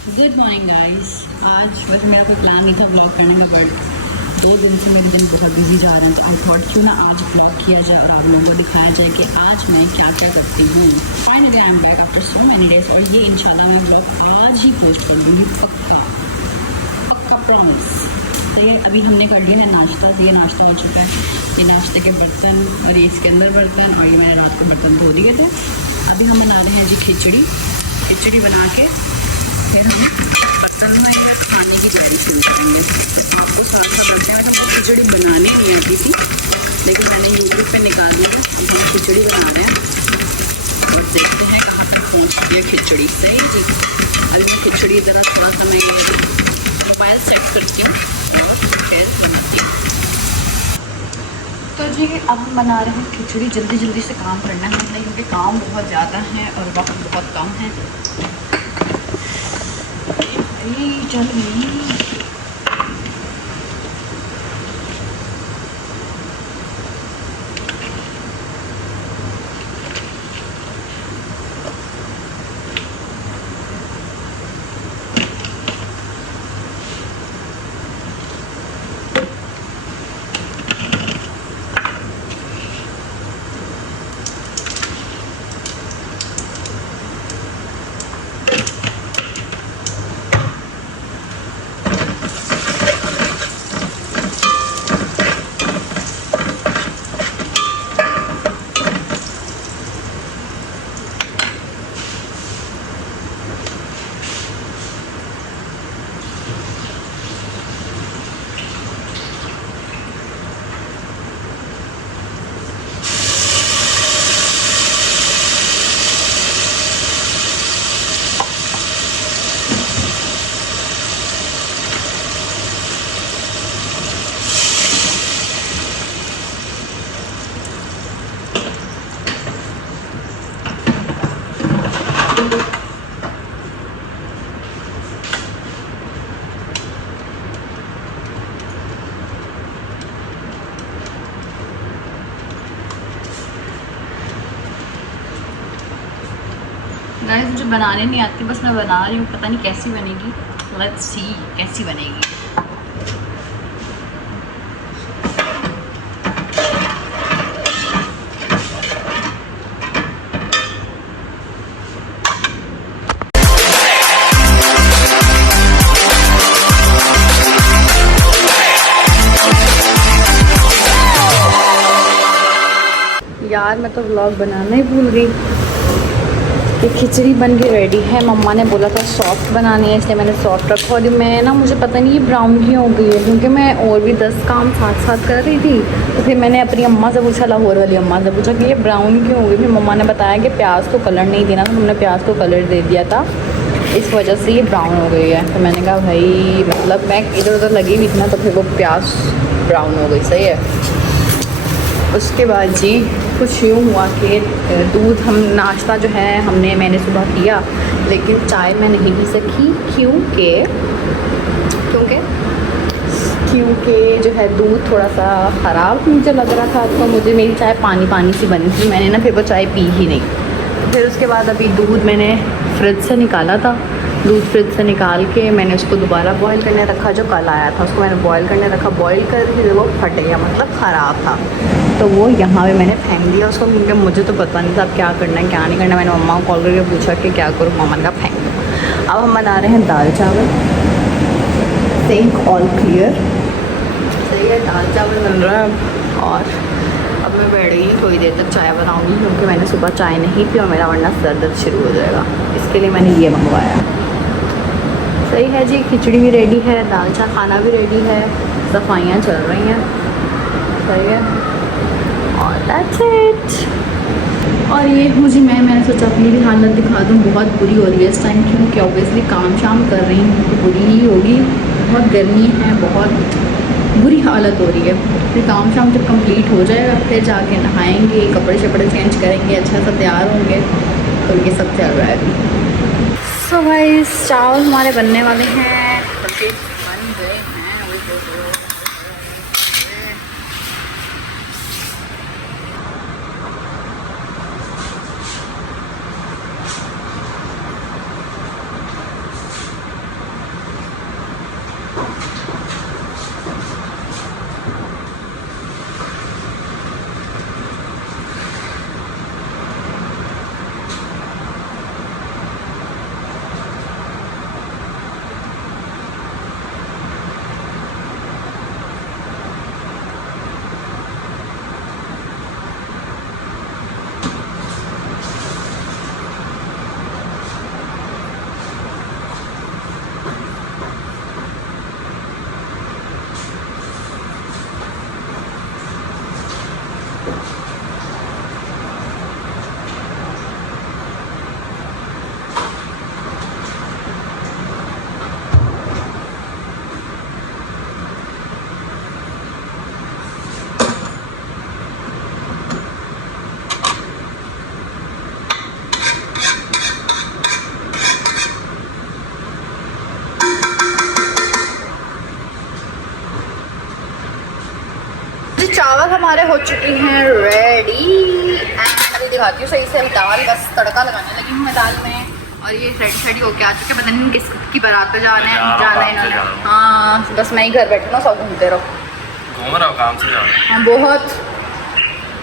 Good morning guys. आज वैसे मेरा कोई प्लान नहीं था व्लॉग करने का, बट 2 दिन से मेरे दिन बहुत बिजी जा रहे हैं, तो आई थॉट क्यों ना आज व्लॉग किया जाए और आप लोगों को दिखाया जाए कि आज मैं क्या क्या करती हूँ। Finally I am back after so many days, और ये इंशाल्लाह मैं व्लॉग आज ही पोस्ट कर दूँगी, पक्का पक्का प्रॉमिस। तो ये अभी हमने कर लिया है नाश्ता, तो ये नाश्ता हो चुका है, ये नाश्ते के बर्तन और ये इसके अंदर बर्तन, और ये मैंने रात को बर्तन धो दिए थे। अभी हम बना रहे हैं जी खिचड़ी बना के फिर हम बर्तन में खाने की तैयारी शुरू करेंगे। तो आपको साथ साथ बच्चे में तो खिचड़ी बनानी नहीं आती थी, लेकिन मैंने यूट्यूब पे निकाल दिया कि हम खिचड़ी बना रहे हैं और देखते हैं कहाँ तक पहुँचती है खिचड़ी। सही जी। अभी मैं खिचड़ी ज़रा थोड़ा सा मैं मोबाइल सेट करती हूँ और फिर बनाती हूँ। तो जी अब हम बना रहे हैं खिचड़ी। जल्दी जल्दी से काम करना है हमने, क्योंकि काम बहुत ज़्यादा है और वक्त बहुत कम है। चल गाइस, मुझे बनाने नहीं आती, बस मैं बना रही हूँ, पता नहीं कैसी बनेगी। लेट्स सी कैसी बनेगी। यार मैं तो व्लॉग बनाना ही भूल गई। ये खिचड़ी बन के रेडी है। मम्मा ने बोला था सॉफ्ट बनानी है, इसलिए मैंने सॉफ्ट रखा। और मैं ना, मुझे पता नहीं ये ब्राउन क्यों हो गई है, क्योंकि मैं और भी 10 काम साथ साथ कर रही थी। तो फिर मैंने अपनी अम्मा से पूछा, लाहौर वाली अम्मा से पूछा कि ये ब्राउन क्यों हो गई। फिर मम्मा ने बताया कि प्याज को कलर नहीं देना था, हमने प्याज को कलर दे दिया था, इस वजह से ये ब्राउन हो गई है। तो मैंने कहा भाई, मतलब मैं इधर उधर लगी हुई थी ना, तो फिर वो प्याज ब्राउन हो गई। सही है। उसके बाद जी कुछ यूँ हुआ कि दूध, हम नाश्ता जो है मैंने सुबह किया, लेकिन चाय मैं नहीं पी सकी, क्योंकि जो है दूध थोड़ा सा ख़राब मुझे लग रहा था, तो मुझे मेरी चाय पानी पानी सी बनी थी। मैंने ना फिर वो चाय पी ही नहीं। फिर उसके बाद अभी दूध मैंने फ्रिज से निकाला था, दूध फ्रिज से निकाल के मैंने उसको दोबारा बॉईल करने रखा। जो कल आया था उसको मैंने बॉईल करने रखा, बॉईल करके वो फट गया, मतलब ख़राब था। तो वो यहाँ पे मैंने फेंक दिया उसको, क्योंकि मुझे तो पता नहीं था अब क्या करना है क्या नहीं करना। मैंने मम्मा को कॉल करके पूछा कि क्या करूँ, मम्मा ने कहा फेंक दो। अब हम बना रहे हैं दाल चावल। Think all clear. सही है, दाल चावल बन रहा है। और अब मैं बैठ गई थोड़ी देर तक चाय बनाऊँगी, क्योंकि मैंने सुबह चाय नहीं पी और मेरा वरना सर दर्द शुरू हो जाएगा। इसके लिए मैंने ये मंगवाया। सही है जी, खिचड़ी भी रेडी है, दाल चावल खाना भी रेडी है, सफाइयाँ चल रही हैं। सही है, और दैट्स इट। और ये मुझे मैंने सोचा अपनी भी हालत दिखा दूँ। बहुत बुरी हो रही है इस टाइम, क्योंकि ऑब्वियसली काम शाम कर रही हूँ तो बुरी ही होगी। बहुत गर्मी है, बहुत बुरी हालत हो रही है। फिर काम शाम जब कंप्लीट हो जाएगा, फिर जाके नहाएंगे, कपड़े शपड़े चेंज करेंगे, अच्छा सा तैयार होंगे। तो ये सब चल रहा है। सो भाई, चावल हमारे बनने वाले हैं, बन गए हैं। चावल हमारे हो चुके हैं रेडी एंड अभी दिखाती हूँ सही से। दाल बस तड़का लगाने लगी हूँ मैं दाल में, और ये रेडी होके आ चुके। पता नहीं किसकी बारात पे जाना है इन्होंने। हाँ बस मैं ही घर बैठी हूँ, सब घूमते रहो। घूम रहा हूँ काम से जा। हाँ बहुत।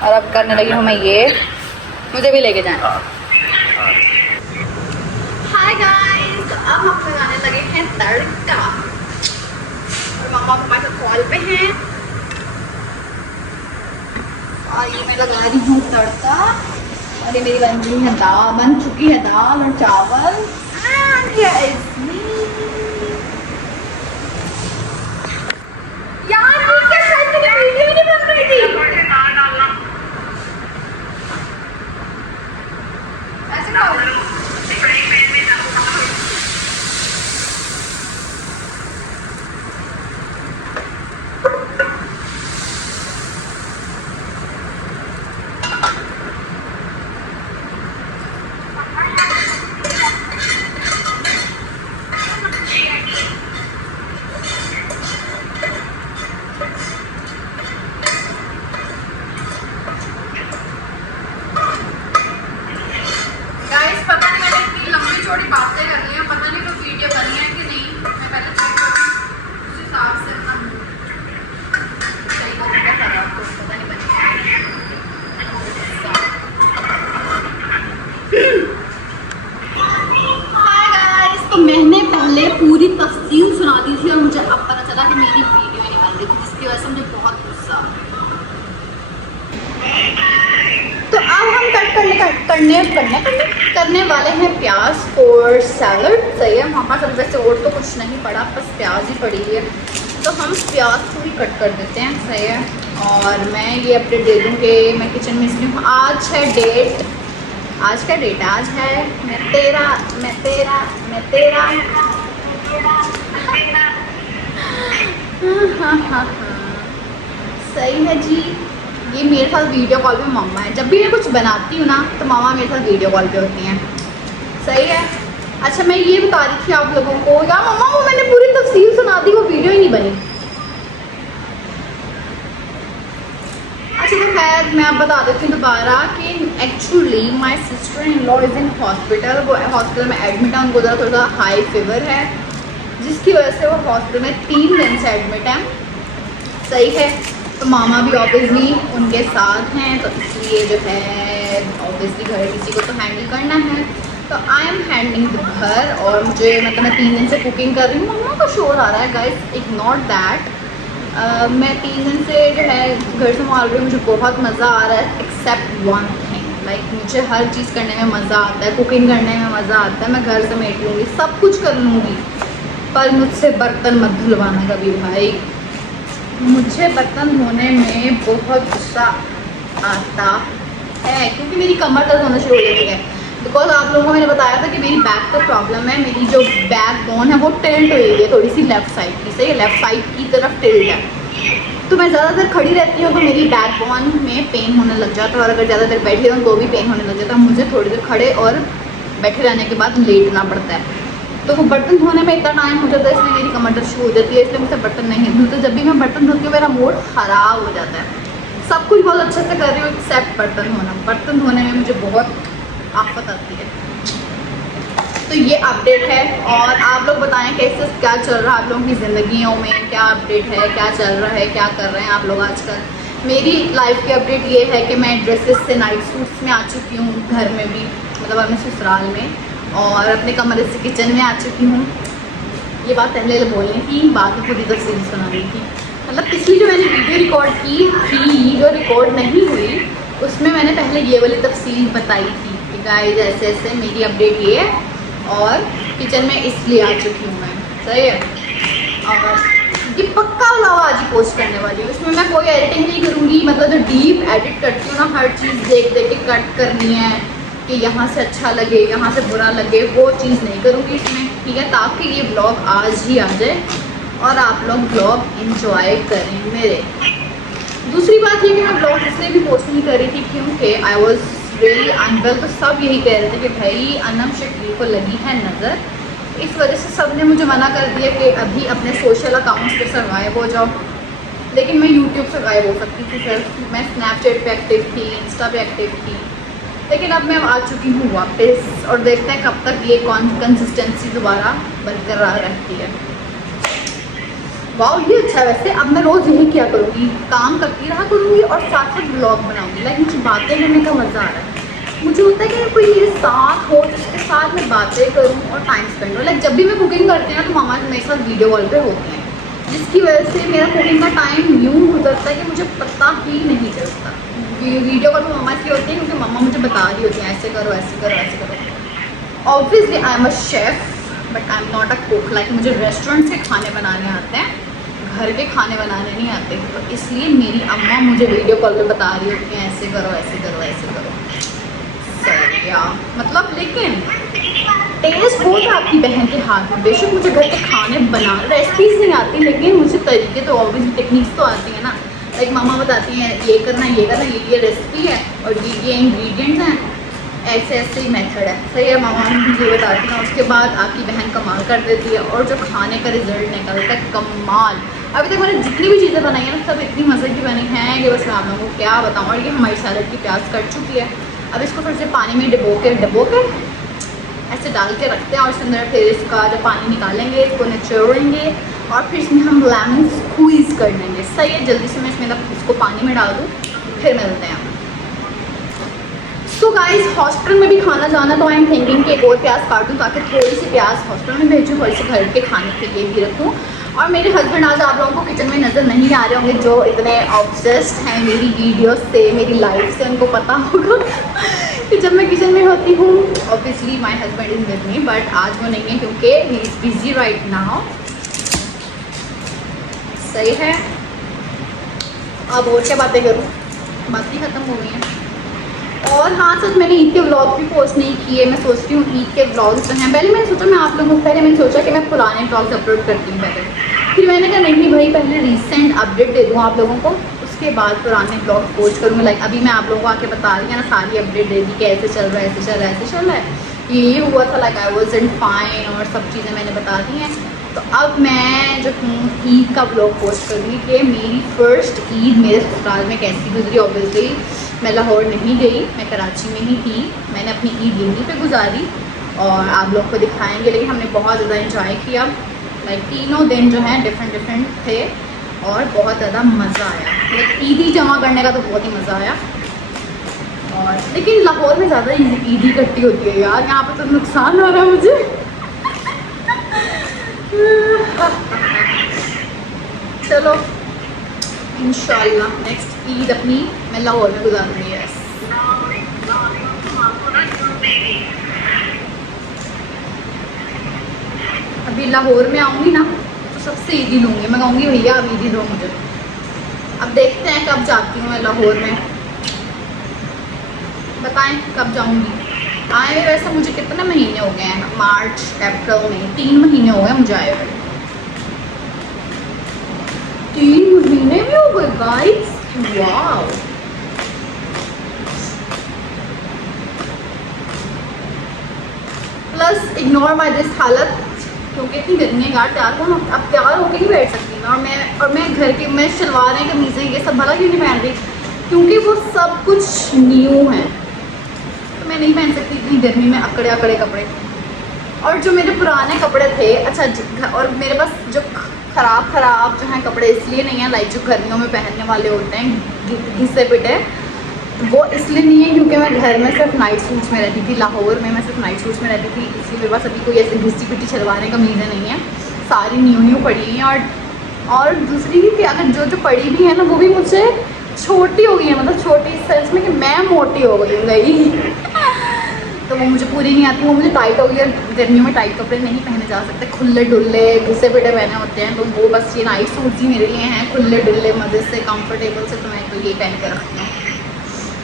और अब करने लगी हूँ मैं ये, मुझे भी लेके जाना। हाय गाइस, अब हम लगाने लगे हैं तड़का और मम्मा पापा के कॉल पे हैं और ये मैं लगा रही हूँ तड़का। और ये मेरी बन रही है दाल, बन चुकी है दाल और चावल। And here is me. यार ये क्या शायद मेरी वीडियो ही नहीं बन रही थी। ऐसे खाओ। छोटी बातें करनी है, पता नहीं तो वीडियो बनी है कि नहीं। मैं पहले चेक करूँ उस हिसाब से ना सही लगेगा खराब तो पता नहीं बनी है। हाय गाइस, तो मैंने पहले पूरी तफसील सुना दी थी और मुझे अब पता चला कि मेरी वीडियो नहीं बन रही थी, जिसकी वजह से मुझे बहुत गुस्सा। तो अब हम करने वाले हैं प्याज फॉर सैलड। सही है, वहाँ पास अब वैसे और तो कुछ नहीं पड़ा, बस प्याज ही पड़ी है। तो हम प्याज थोड़ी कट कर देते हैं। सही है, और मैं ये अपडेट दे दूँ कि मैं किचन में इसलिए हूँ। आज है डेट, आज का डेट आज है मैं तेरा हाँ सही है जी। ये मेरे साथ वीडियो कॉल पे मम्मा है। जब भी मैं कुछ बनाती हूँ ना तो मामा मेरे साथ वीडियो कॉल पे होती हैं। सही है। अच्छा मैं ये बता रही थी आप लोगों को, यार मम्मा वो मैंने पूरी तफसील सुना दी, वो वीडियो ही नहीं बनी। अच्छा तो खैर मैं अब बता देती हूँ दोबारा कि actually my sister in law is in hospital. वो हॉस्पिटल में एडमिट है, उनको थोड़ा हाई फीवर है, जिसकी वजह से वो हॉस्पिटल में 3 दिन से एडमिट है। सही है, तो मामा भी ऑब्वियसली उनके साथ हैं, तो इसलिए जो है ऑब्वियसली घर किसी को तो हैंडल करना है। तो आई एम हैंडलिंग द घर, और मुझे मतलब मैं 3 दिन से कुकिंग कर रही हूँ। मम्मा का शोर आ रहा है गाइस, इग्नोर दैट। मैं 3 दिन से जो है घर संभाल रही हूँ, मुझे बहुत मज़ा आ रहा है एक्सेप्ट वन थिंग। लाइक मुझे हर चीज़ करने में मज़ा आता है, कुकिंग करने में मज़ा आता है, मैं घर समेट लूँगी, सब कुछ कर लूँगी, पर मुझसे बर्तन मत धुलवाना कभी भाई। मुझे बर्तन धोने में बहुत गुस्सा आता है क्योंकि मेरी कमर दर्द होना शुरू हो जाती है। बिकॉज आप लोगों को मैंने बताया था कि मेरी बैक का प्रॉब्लम है, मेरी जो बैक बोन है वो टिल्ट हुई है थोड़ी सी लेफ़्ट साइड की। सही है, लेफ़्ट साइड की तरफ टिल्ट है। तो मैं ज़्यादा देर खड़ी रहती हूँ तो मेरी बैक बोन में पेन होने लग जाता है, और अगर ज़्यादा देर बैठी रहूँ तो भी पेन होने लग जाता है। मुझे थोड़ी देर खड़े और बैठे रहने के बाद लेटना पड़ता है, तो वो बर्तन धोने में इतना टाइम हो जाता है, इसलिए मेरी कमर दर्द शुरू हो जाती है। इसलिए मुझसे बर्तन नहीं धोते। जब भी मैं बर्तन धोती हूँ मेरा मूड ख़राब हो जाता है। सब कुछ बहुत अच्छे से कर रही हूँ एक्सेप्ट बर्तन धोना। बर्तन धोने में मुझे बहुत आफत आती है। तो ये अपडेट है, और आप लोग बताएं कैसे क्या चल रहा है आप लोगों की ज़िंदगियों में, क्या अपडेट है, क्या चल रहा है, क्या कर रहे हैं आप लोग आजकल। मेरी लाइफ की अपडेट ये है कि मैं ड्रेसेस से नाइट सूट्स में आ चुकी हूँ, घर में भी मतलब अपने ससुराल में, और अपने कमरे से किचन में आ चुकी हूँ। ये बात पहले बोलनी थी, बाद में पूरी तफसील सुनानी थी। मतलब पिछली जो मैंने वीडियो रिकॉर्ड की थी, जो रिकॉर्ड नहीं हुई, उसमें मैंने पहले ये वाली तफसील बताई थी कि गाइस ऐसे ऐसे मेरी अपडेट ये है, और किचन में इसलिए आ चुकी हूँ मैं। सही है, और ये पक्का व्लॉग आज ही पोस्ट करने वाली हूँ। इसमें मैं कोई एडिटिंग नहीं करूँगी, मतलब जो डीप एडिट करती हूँ ना, हर चीज़ देख देख के कट करनी है कि यहाँ से अच्छा लगे, यहाँ से बुरा लगे, वो चीज़ नहीं करूँगी इसमें। ठीक है, ताकि ये ब्लॉग आज ही आ जाए और आप लोग ब्लॉग इंजॉय करें मेरे। दूसरी बात ये कि मैं ब्लॉग इसलिए भी पोस्ट नहीं कर रही थी क्योंकि आई वॉज रियली अनवेल। तो सब यही कह रहे थे कि भाई अनम शकील को लगी है नज़र, इस वजह से सब ने मुझे मना कर दिया कि अभी अपने सोशल अकाउंट्स पे सर्वाइव हो जाओ। लेकिन मैं यूट्यूब से गायब हो सकती थी फिर। मैं स्नैपचैट पे एक्टिव थी, इंस्टा पे एक्टिव थी, लेकिन अब मैं आ चुकी हूँ वापस और देखते हैं कब तक ये कंसिस्टेंसी दोबारा बरकरार रहती है। वाह ये अच्छा है वैसे। अब मैं रोज़ यही किया करूँगी, काम करती रहा करूँगी और साथ साथ ब्लॉग बनाऊँगी। लाइक मुझे बातें करने का मज़ा आ रहा है। मुझे होता है कि कोई मेरे साथ हो जिसके साथ मैं बातें करूँ और टाइम स्पेंड हो। लाइक जब भी मैं कुकिंग करती हूँ ना तो मामा मेरे साथ वीडियो कॉल पे होते हैं, जिसकी वजह से मेरा कुकिंग का टाइम यूँ गुजरता है कि मुझे पता ही नहीं चलता। वीडियो कॉल मम्मा की होती है क्योंकि मम्मा मुझे बता रही होती है ऐसे करो ऐसे करो ऐसे करो। Obviously I am a chef but I am not a cook. Like मुझे रेस्टोरेंट्स के खाने बनाने आते हैं, घर के खाने बनाने नहीं आते। तो इसलिए मेरी अम्मा मुझे वीडियो कॉल पे बता रही होती हैं ऐसे करो ऐसे करो ऐसे करो। सही या मतलब लेकिन टेस्ट बहुत है आपकी बहन के हाथ में। बेशक मुझे घर के खाने बना रेसिपीज़ नहीं आती, लेकिन मुझे तरीके तो ऑब्वियसली टेक्निक्स तो आती है ना। लाइक मामा बताती हैं ये करना ये रेसिपी है और ये इंग्रेडिएंट्स हैं, ऐसे ऐसे ही मेथड है। सही है, मामा मुझे बताती हैं। उसके बाद आपकी बहन कमाल कर देती है और जो खाने का रिजल्ट निकलता है कमाल। अभी तक मैंने जितनी भी चीज़ें बनाई हैं ना सब इतनी मज़े की बनी हैं कि बस मैं आप लोगों को क्या बताऊँ। और ये हमारी सैलड की प्याज कट चुकी है। अब इसको थोड़े से पानी में डुबो के ऐसे डाल के रखते हैं और इसके अंदर फिर इसका जो पानी निकालेंगे, इसको निचोड़ेंगे और फिर इसमें हम लेमन स्क्वीज़ कर लेंगे। सही है, जल्दी से मैं इसको पानी में डाल दूँ, फिर मिलते हैं। सो गाइस हॉस्टल में भी खाना जाना तो आई एम थिंकिंग कि एक और प्याज काट दूँ ताकि थोड़ी सी प्याज हॉस्टल में भेजूँ, थोड़ी सी घर के खाने के लिए भी रखूँ। और मेरे हस्बैंड आज आप लोगों को किचन में नज़र नहीं आ रहे होंगे, जो इतने ऑब्सेस्ड हैं मेरी वीडियोस से, मेरी लाइफ से, उनको पता होगा कि जब मैं किचन में होती हूँ obviously my husband is with me, but आज वो नहीं है क्योंकि he is busy right now. सही है, अब और क्या बातें करूँ, बातें ख़त्म हो गई हैं। और हाँ सच मैंने ईद के व्लॉग भी पोस्ट नहीं किए। मैं सोच रही हूँ ईद के व्लॉग्स जो हैं, पहले मैंने सोचा मैं आप लोगों को मैंने सोचा कि मैं पुराने व्लॉग्स अपलोड करती हूँ पहले, फिर मैंने कहा नहीं भाई पहले रीसेंट अपडेट दे दूँ आप लोगों को, उसके बाद पुराने ब्लॉग पोस्ट करूँगी। लाइक अभी मैं आप लोगों को आके बता रही हूँ ना, सारी अपडेट दे दी कि ऐसे चल रहा है ऐसे चल रहा है ऐसे चल रहा है, ये हुआ था, like I was in fine और सब चीज़ें मैंने बता दी हैं। तो अब मैं जो हूँ ईद का ब्लॉग पोस्ट करूँगी कि मेरी फ़र्स्ट ईद मेरे ससुराल में कैसी गुजरी। ऑब्वियसली मैं लाहौर नहीं गई, मैं कराची में ही थी, मैंने अपनी ईद यहीं पे गुजारी और आप लोग को दिखाएंगे। लेकिन हमने बहुत ज़्यादा इंजॉय किया, लाइक तीनों दिन जो हैं डिफरेंट थे और बहुत ज़्यादा मज़ा आया। लाइक ईदी जमा करने का तो बहुत ही मज़ा आया। और लेकिन लाहौर में ज़्यादा ईदी इकट्ठी होती है यार, यहाँ पर तो नुकसान हो रहा है मुझे। चलो इंशाल्लाह नेक्स्ट ईद अपनी मैं लाहौर में गुजारूंगी। यस अभी लाहौर में आऊँगी ना तो सबसे ईदी लूँगी, मैं कहूँगी भैया अब ईदी दो मुझे। अब देखते हैं कब जाती हूँ मैं लाहौर में, बताएं कब जाऊँगी। आए हुए वैसे मुझे कितने महीने हो गए हैं, मार्च अप्रैल में 3 महीने हो गए मुझे आए हुए, 3 महीने भी हो गए guys, wow. Plus ignore my this हालत क्योंकि इतनी गर्मी है यार, तैयार हो अब तैयार होकर नहीं बैठ सकती ना। और मैं घर के मैं शलवारें कमीज़ें ये सब भला क्यों नहीं पहन रही, क्योंकि वो सब कुछ न्यू है तो मैं नहीं पहन सकती इतनी गर्मी में अकड़े अकड़े कपड़े। और जो मेरे पुराने कपड़े थे अच्छा, और मेरे पास जो ख़राब जो हैं कपड़े इसलिए नहीं है, लाइक जो गर्मियों में पहनने वाले होते हैं घिसे पिटे, वो इसलिए नहीं है क्योंकि मैं घर में सिर्फ नाइट सूट्स में रहती थी। लाहौर में मैं सिर्फ नाइट सूट्स में रहती थी, इसलिए मेरे पास अभी कोई ऐसे घिसी पिटी शलवारें कमीज़ें नहीं हैं, सारी न्यू पड़ी हैं। और दूसरी कि अगर जो पड़ी भी है ना वो भी मुझसे छोटी हो गई है, मतलब छोटी इस सेंस में कि मैं मोटी हो गई हूँ गई तो वो मुझे पूरी नहीं आती, वो मुझे टाइट हो गई। और गर्मियों में टाइट कपड़े नहीं पहने जा सकते, खुले डुल्ले घिसे पिटे पहने होते हैं, तो वो बस ये नाइट सूट ही मेरे लिए हैं, खुले डुल्ले मज़े से कंफर्टेबल से, तो मैं तो ये पहन के रखती हूँ।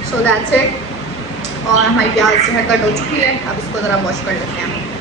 So that's it. और हमारी प्याज जो है कट हो चुकी है, अब इसको ज़रा वॉश कर लेते हैं।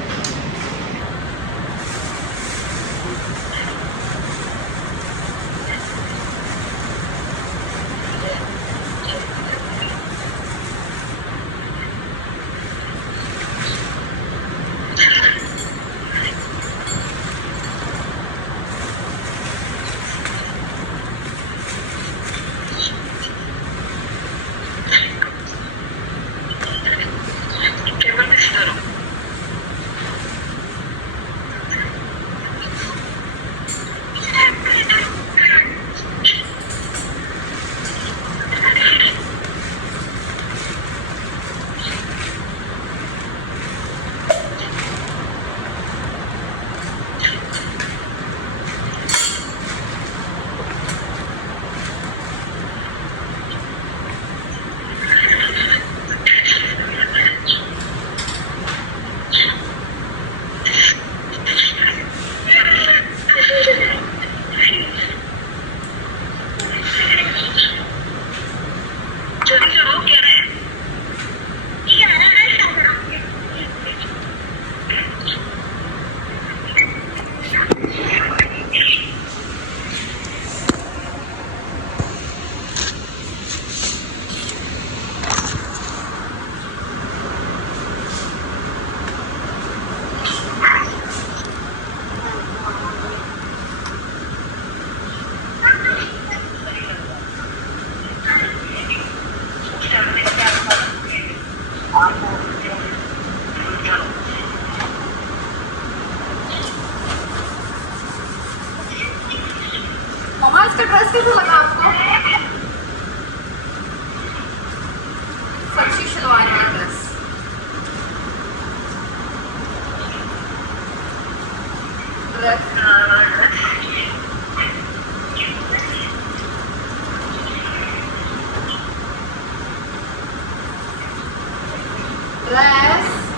का ड्रेस कैसा लगा आपको? फर्शी सलवार का ड्रेस। ड्रेस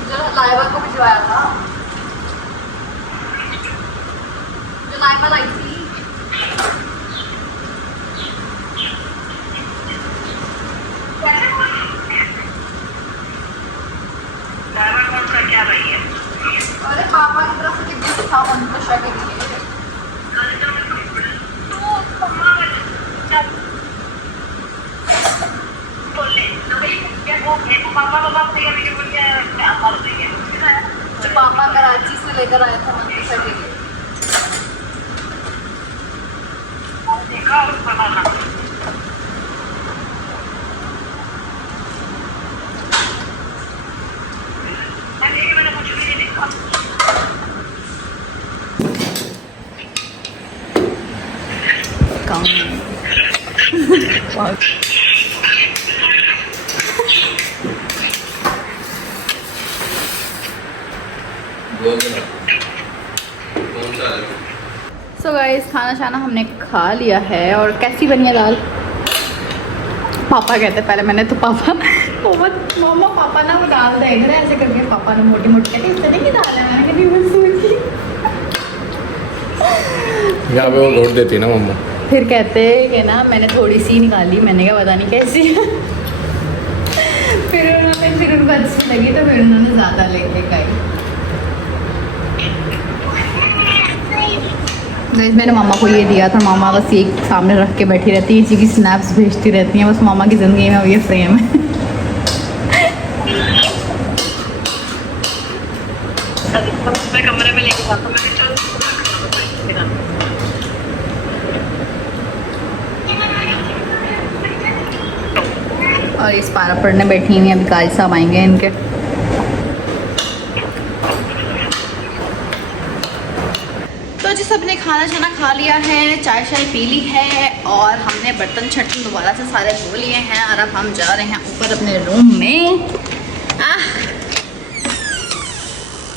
जो लाइबा को भिजवाया था, जो लाइबा लाई थी। क्या रही है? अरे पापा की तरफ से गिफ्ट था मंत्रोषा के लिए। जो पापा कराची से लेकर आए थे मंत्रोषा के लिए। सो गाइस खाना शाना हमने खा लिया है। और कैसी बनी है दाल? पापा कहते पहले मैंने तो मामा पापा ना वो दाल देख रहे ऐसे करके, पापा ने मोटी मोटी कहते इस तरह की दाल है। मैंने कभी बस सोची यहाँ पे वो घोट देती ना मम्मा। फिर कहते कि ना मैंने थोड़ी सी निकाली, मैंने कहा पता नहीं कैसी है। फिर उनको अच्छी लगी तो फिर उन्होंने ज़्यादा लेके खाई। गाइस मैंने मामा को ये दिया था, मामा बस एक सामने रख के बैठी रहती है, इसी की स्नैप्स भेजती रहती हैं। बस मामा की ज़िंदगी में ये फ्रेम है। कमरे में लेके जाता हूँ। और इस पारा पढ़ने बैठी हुई अभी काज साहब आएंगे इनके। तो जी सबने खाना छाना खा लिया है, चाय शाय पी ली है और हमने बर्तन छर्तन दोबारा से सारे धो लिए हैं। और अब हम जा रहे हैं ऊपर अपने रूम में।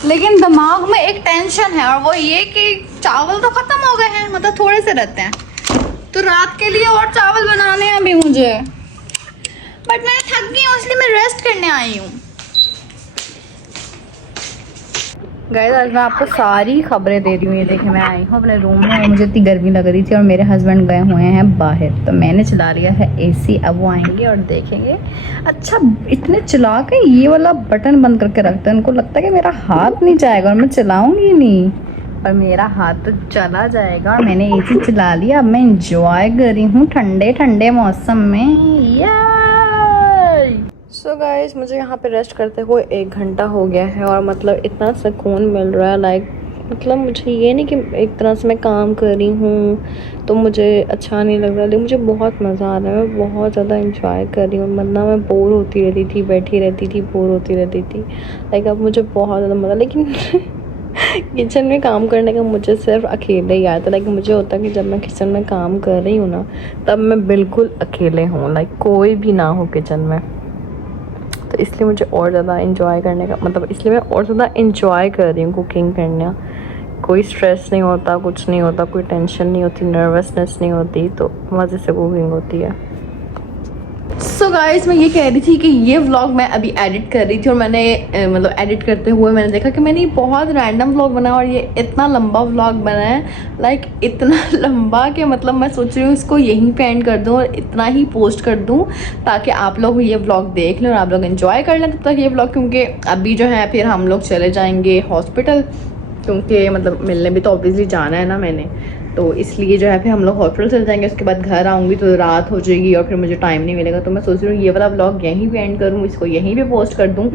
लेकिन दिमाग में एक टेंशन है और वो ये कि चावल तो ख़त्म हो गए हैं, मतलब थोड़े से रहते हैं, तो रात के लिए और चावल बनाने हैं अभी मुझे। बट मैं थक गई हूँ इसलिए मैं रेस्ट करने आई हूँ। गाइस आज मैं आपको सारी खबरें दे रही हूँ। ये देखिए मैं आई हूँ अपने रूम में और मुझे इतनी गर्मी लग रही थी और मेरे हस्बैंड गए हुए हैं बाहर, तो मैंने चला लिया है एसी। अब वो आएंगे और देखेंगे। अच्छा इतने चला के ये वाला बटन बंद करके रखते हैं, उनको लगता है कि मेरा हाथ नहीं जाएगा और मैं चलाऊँगी नहीं, पर मेरा हाथ तो चला जाएगा। और मैंने एसी चला लिया, अब मैं इंजॉय कर रही हूँ ठंडे ठंडे मौसम में। सो गाइस मुझे यहाँ पे रेस्ट करते हुए 1 घंटा हो गया है और मतलब इतना सुकून मिल रहा है। लाइक मतलब मुझे ये नहीं कि एक तरह से मैं काम कर रही हूँ तो मुझे अच्छा नहीं लग रहा, लेकिन मुझे बहुत मज़ा आ रहा है। मैं बहुत ज़्यादा इंजॉय कर रही हूँ, वरना मैं बोर होती रहती थी, बैठी रहती थी, बोर होती रहती थी। लाइक अब मुझे बहुत ज़्यादा मज़ा। लेकिन किचन में काम करने का मुझे सिर्फ अकेले ही आता है। लाइक मुझे होता है कि जब मैं किचन में काम कर रही हूँ ना तब मैं बिल्कुल अकेले हूँ, लाइक कोई भी ना हो किचन में, तो इसलिए मुझे और ज़्यादा इंजॉय करने का मतलब इसलिए मैं और ज़्यादा इंजॉय कर रही हूँ कुकिंग करना। कोई स्ट्रेस नहीं होता, कुछ नहीं होता, कोई टेंशन नहीं होती, नर्वसनेस नहीं होती, तो मज़े से कुकिंग होती है। सो गाइस मैं ये कह रही थी कि ये व्लॉग मैं अभी एडिट कर रही थी और मैंने मतलब एडिट करते हुए मैंने देखा कि मैंने बहुत रैंडम व्लॉग बनाया और ये इतना लंबा व्लॉग बना है। लाइक इतना लंबा कि मतलब मैं सोच रही हूँ इसको यहीं पे एंड कर दूँ और इतना ही पोस्ट कर दूँ ताकि आप लोग ये व्लॉग देख लें और आप लोग एंजॉय कर लें तब तक ये व्लॉग। क्योंकि अभी जो है फिर हम लोग चले जाएंगे हॉस्पिटल, क्योंकि मतलब मिलने भी तो ऑब्वियसली जाना है ना मैंने, तो इसलिए जो है फिर हम लोग हॉस्पिटल चल जाएंगे। उसके बाद घर आऊँगी तो रात हो जाएगी और फिर मुझे टाइम नहीं मिलेगा, तो मैं सोच रही हूँ ये वाला व्लॉग यहीं पे एंड करूँ, इसको यहीं पे पोस्ट कर दूँ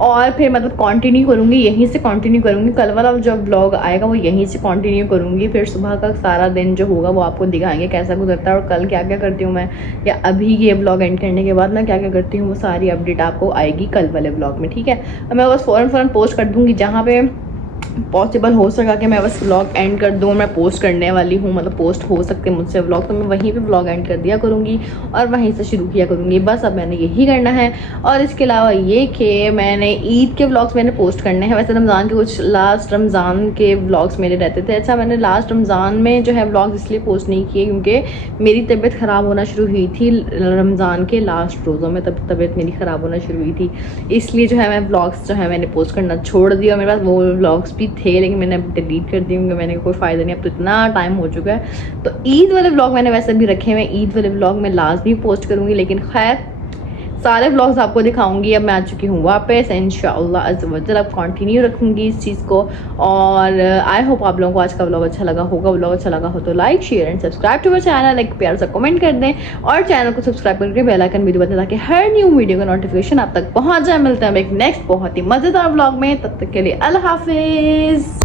और फिर मतलब कंटिन्यू करूँगी, यहीं से कंटिन्यू करूँगी। कल वाला जो व्लॉग आएगा वो यहीं से कंटिन्यू करूँगी। फिर सुबह का सारा दिन जो होगा वो आपको दिखाएंगे कैसा गुजरता है और कल क्या क्या करती हूँ मैं, या अभी ये व्लॉग एंड करने के बाद मैं क्या क्या करती हूँ, वो सारी अपडेट आपको आएगी कल वाले व्लॉग में, ठीक है। और मैं बस फ़ौरन पोस्ट कर दूँगी जहाँ पे पॉसिबल हो सका कि मैं बस व्लॉग एंड कर दूँ। मैं पोस्ट करने वाली हूँ, मतलब पोस्ट हो सकते हैं मुझसे व्लॉग, तो मैं वहीं पे व्लॉग एंड कर दिया करूँगी और वहीं से शुरू किया करूँगी। बस अब मैंने यही करना है। और इसके अलावा ये कि मैंने ईद के व्लॉग्स मैंने पोस्ट करने हैं। वैसे रमज़ान के कुछ लास्ट रमज़ान के व्लॉग्स मेरे रहते थे। अच्छा, मैंने लास्ट रमज़ान में जो है व्लॉग्स इसलिए पोस्ट नहीं किए क्योंकि मेरी तबीयत ख़राब होना शुरू हुई थी रमज़ान के लास्ट रोज़ों में, तब तबीयत मेरी ख़राब होना शुरू हुई थी, इसलिए जो है मैं व्लॉग्स जो है मैंने पोस्ट करना छोड़ दिया। मेरे पास वो व्लॉग्स भी थे लेकिन मैंने डिलीट कर दिए क्योंकि मैंने कोई फ़ायदा नहीं, अब तो इतना टाइम हो चुका है। तो ईद वाले व्लॉग मैंने वैसे भी रखे हुए, ईद वाले व्लॉग मैं लाजमी पोस्ट करूँगी, लेकिन खैर सारे व्लॉग्स आपको दिखाऊंगी। अब मैं आ चुकी हूँ वापस, इंशाअल्लाह अज़्ज़ व जल अब कंटिन्यू रखूँगी इस चीज़ को। और आई होप आप लोगों को आज का व्लॉग अच्छा लगा होगा। व्लॉग अच्छा लगा हो तो like share and subscribe to my channel, एक प्यार सा कमेंट कर दें और चैनल को सब्सक्राइब करके बेल आइकन भी दबाएं ताकि हर न्यू वीडियो का नोटिफिकेशन आप तक पहुँच जाए। मिलते हैं एक नेक्स्ट बहुत ही मज़ेदार व्लॉग में, तब तक के लिए अल्लाह हाफिज़।